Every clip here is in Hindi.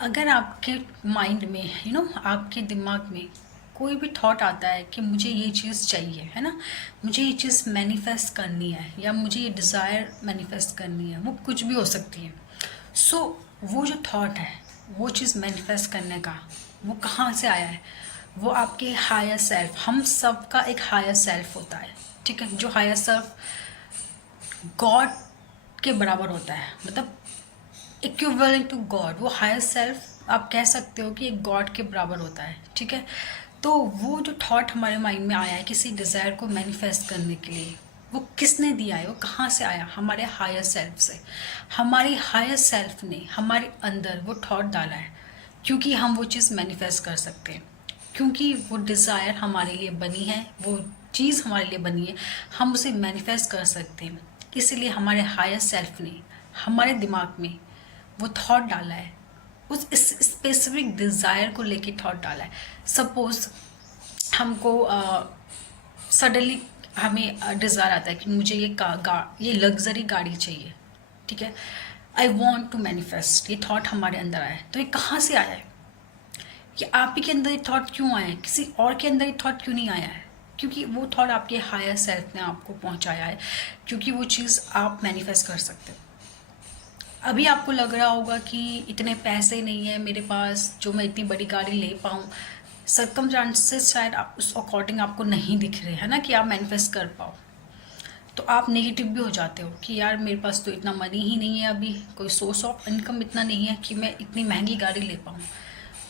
अगर आपके माइंड में आपके दिमाग में कोई भी थॉट आता है कि मुझे ये चीज़ चाहिए, है ना, मुझे ये चीज़ मैनिफेस्ट करनी है या मुझे ये डिज़ायर मैनिफेस्ट करनी है, वो कुछ भी हो सकती है। सो वो जो थॉट है, वो चीज़ मैनिफेस्ट करने का, वो कहाँ से आया है? वो आपके हायर सेल्फ, हम सब का एक हायर सेल्फ होता है, ठीक है, जो हायर सेल्फ गॉड के बराबर होता है, मतलब इक्विवेलेंट टू गॉड। वो हायर सेल्फ आप कह सकते हो कि एक गॉड के बराबर होता है, ठीक है। तो वो जो थॉट हमारे माइंड में आया है किसी डिज़ायर को मैनिफेस्ट करने के लिए, वो किसने दिया है, वो कहाँ से आया? हमारे हायर सेल्फ से। हमारी हायर सेल्फ ने हमारे अंदर वो थॉट डाला है, क्योंकि हम वो चीज़ मैनिफेस्ट कर सकते हैं, क्योंकि वो डिज़ायर हमारे लिए बनी है, वो चीज़ हमारे लिए बनी है, हम उसे मैनिफेस्ट कर सकते हैं। इसलिए हमारे हायर सेल्फ ने हमारे दिमाग में वो थॉट डाला है, उस इस स्पेसिफिक डिज़ायर को लेके थॉट डाला है। सपोज हमको सडनली हमें डिज़ायर आता है कि मुझे ये लग्जरी गाड़ी चाहिए, ठीक है। आई वॉन्ट टू मैनिफेस्ट, ये थॉट हमारे अंदर आया है। तो ये कहाँ से आया है? कि आप ही के अंदर ये थॉट क्यों आया है? किसी और के अंदर ये थॉट क्यों नहीं आया है? क्योंकि वो थॉट आपके हायर सेल्फ ने आपको पहुंचाया है, क्योंकि वो चीज़ आप मैनिफेस्ट कर सकते हो। अभी आपको लग रहा होगा कि इतने पैसे नहीं है मेरे पास जो मैं इतनी बड़ी गाड़ी ले पाऊँ। सर्कमस्टांसेस शायद उस अकॉर्डिंग आपको नहीं दिख रहे हैं ना कि आप मैनिफेस्ट कर पाओ। तो आप नेगेटिव भी हो जाते हो कि यार मेरे पास तो इतना मनी ही नहीं है, अभी कोई सोर्स ऑफ इनकम इतना नहीं है कि मैं इतनी महंगी गाड़ी ले पाऊँ।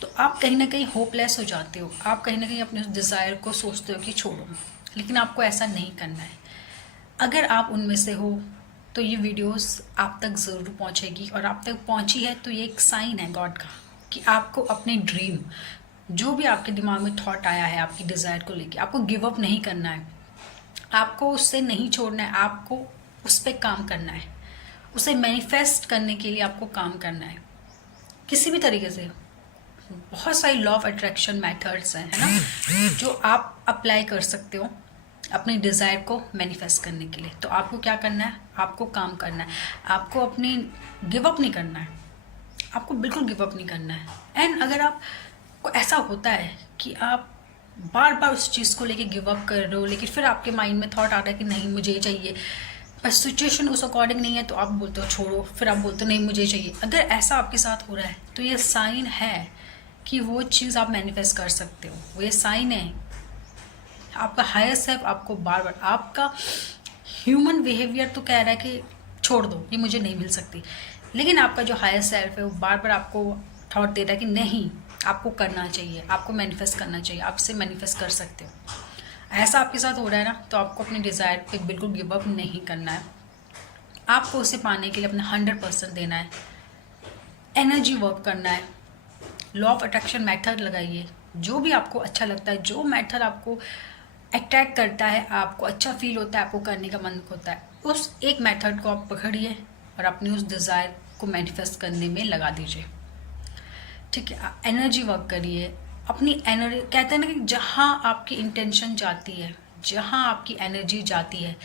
तो आप कहीं ना कहीं होपलेस हो जाते हो, आप कहीं ना कहीं अपने उस डिज़ायर को सोचते हो कि छोड़ो। लेकिन आपको ऐसा नहीं करना है। अगर आप उनमें से हो तो ये वीडियोस आप तक ज़रूर पहुंचेगी, और आप तक पहुंची है तो ये एक साइन है गॉड का कि आपको अपने ड्रीम, जो भी आपके दिमाग में थॉट आया है आपकी डिज़ायर को लेके, आपको गिव अप नहीं करना है, आपको उससे नहीं छोड़ना है, आपको उस पर काम करना है, उसे मैनिफेस्ट करने के लिए आपको काम करना है किसी भी तरीके से। बहुत सारी लॉ ऑफ अट्रैक्शन मेथड्स हैं, है ना, जो आप अप्लाई कर सकते हो अपने डिज़ायर को मैनिफेस्ट करने के लिए। तो आपको क्या करना है? आपको काम करना है, आपको अपनी गिव अप नहीं करना है, आपको बिल्कुल गिव अप नहीं करना है। एंड अगर आपको ऐसा होता है कि आप बार बार उस चीज़ को लेके गिव अप कर रहे हो, लेकिन फिर आपके माइंड में थॉट आ रहा है कि नहीं मुझे ये चाहिए, पर सिचुएशन उस अकॉर्डिंग नहीं है, तो आप बोलते हो छोड़ो, फिर आप बोलते हो नहीं मुझे चाहिए। अगर ऐसा आपके साथ हो रहा है तो ये साइन है कि वो चीज़ आप मैनिफेस्ट कर सकते हो। वो ये साइन है, आपका हायर सेल्फ आपको बार बार, आपका ह्यूमन बिहेवियर तो कह रहा है कि छोड़ दो ये मुझे नहीं मिल सकती, लेकिन आपका जो हायर सेल्फ है वो बार बार आपको थॉट दे रहा है कि नहीं आपको करना चाहिए, आपको मैनिफेस्ट करना चाहिए, आप इसे मैनिफेस्ट कर सकते हो। ऐसा आपके साथ हो रहा है ना, तो आपको अपनी डिज़ायर पे बिल्कुल गिव अप नहीं करना है। आपको उसे पाने के लिए अपना 100% देना है, एनर्जी वर्क करना है, लॉ ऑफ अट्रैक्शन मेथड लगाइए। जो भी आपको अच्छा लगता है, जो मेथड आपको अट्रैक्ट करता है, आपको अच्छा फील होता है, आपको करने का मन होता है, उस एक मेथड को आप पकड़िए और अपनी उस डिज़ायर को मैनिफेस्ट करने में लगा दीजिए, ठीक है। एनर्जी वर्क करिए, अपनी एनर्जी, कहते हैं ना कि जहाँ आपकी इंटेंशन जाती है, जहाँ आपकी एनर्जी जाती है,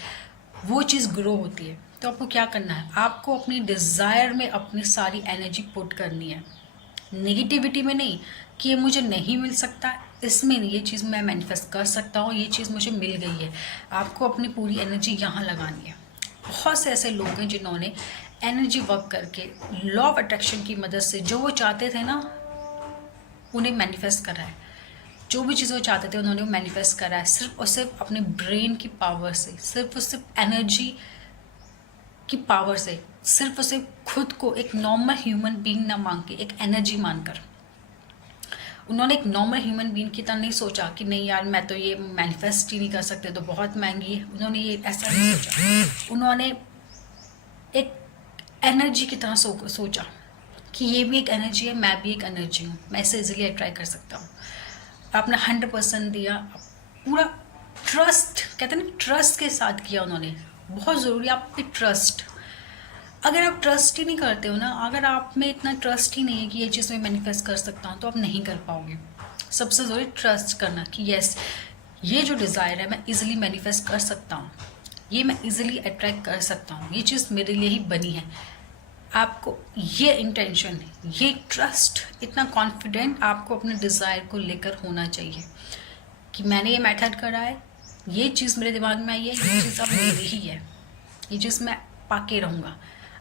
वो चीज़ ग्रो होती है। तो आपको क्या करना है? आपको अपनी डिज़ायर में अपनी सारी एनर्जी पुट करनी है, नेगेटिविटी में नहीं कि ये मुझे नहीं मिल सकता, इसमें नहीं, ये चीज़ मैं मैनिफेस्ट कर सकता हूँ, ये चीज़ मुझे मिल गई है। आपको अपनी पूरी एनर्जी यहाँ लगानी है। बहुत से ऐसे लोग हैं जिन्होंने एनर्जी वर्क करके लॉ ऑफ अट्रैक्शन की मदद से जो वो चाहते थे ना उन्हें मैनिफेस्ट करा है। जो भी चीज़ वो चाहते थे उन्होंने वो मैनिफेस्ट करा है, सिर्फ और सिर्फ अपने ब्रेन की पावर से, सिर्फ और सिर्फ एनर्जी की पावर से, सिर्फ और सिर्फ खुद को एक नॉर्मल ह्यूमन बीइंग ना मान के एक एनर्जी मानकर। उन्होंने एक नॉर्मल ह्यूमन बीइंग की तरह नहीं सोचा कि नहीं यार मैं तो ये मैनिफेस्ट ही नहीं कर सकते, तो बहुत महंगी है। उन्होंने ये ऐसा नहीं सोचा, उन्होंने एक एनर्जी की तरह सोचा कि ये भी एक एनर्जी है, मैं भी एक एनर्जी हूँ, मैं इसे इजीली अट्रैक्ट कर सकता हूँ। आपने 100% दिया, पूरा ट्रस्ट, कहते हैं ना ट्रस्ट के साथ किया उन्होंने। बहुत ज़रूरी है आपकी ट्रस्ट। अगर आप ट्रस्ट ही नहीं करते हो ना, अगर आप में इतना ट्रस्ट ही नहीं है कि ये चीज़ मैं मैनिफेस्ट कर सकता हूँ, तो आप नहीं कर पाओगे। सबसे ज़रूरी ट्रस्ट करना कि यस ये जो डिज़ायर है मैं इजीली मैनिफेस्ट कर सकता हूँ, ये मैं इजीली अट्रैक्ट कर सकता हूँ, ये चीज़ मेरे लिए ही बनी है। आपको ये इंटेंशन, ये ट्रस्ट, इतना कॉन्फिडेंट आपको अपने डिज़ायर को लेकर होना चाहिए कि मैंने ये मेथड करा है, ये चीज़ मेरे दिमाग में आई है, ये चीज़ अब मेरी ही है, ये चीज़ मैं पाके रहूँगा।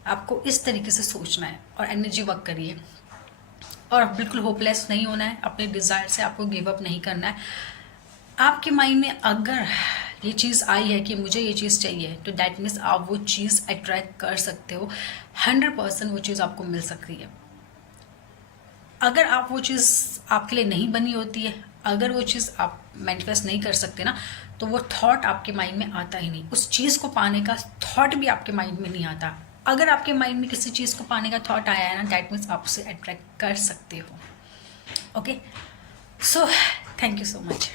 आपको इस तरीके से सोचना है और एनर्जी वर्क करिए। और बिल्कुल होपलेस नहीं होना है, अपने डिज़ायर से आपको गिव अप नहीं करना है। आपके माइंड में अगर ये चीज़ आई है कि मुझे ये चीज़ चाहिए, तो दैट मीन्स आप वो चीज़ अट्रैक्ट कर सकते हो। 100% वो चीज़ आपको मिल सकती है। अगर आप वो चीज़ आपके लिए नहीं बनी होती है, अगर वो चीज़ आप मैनिफेस्ट नहीं कर सकते ना, तो वो थॉट आपके माइंड में आता ही नहीं। उस चीज़ को पाने का थॉट भी आपके माइंड में नहीं आता। अगर आपके माइंड में किसी चीज़ को पाने का थॉट आया है ना, दैट मीन्स आप उसे अट्रैक्ट कर सकते हो। Okay, so thank you so much.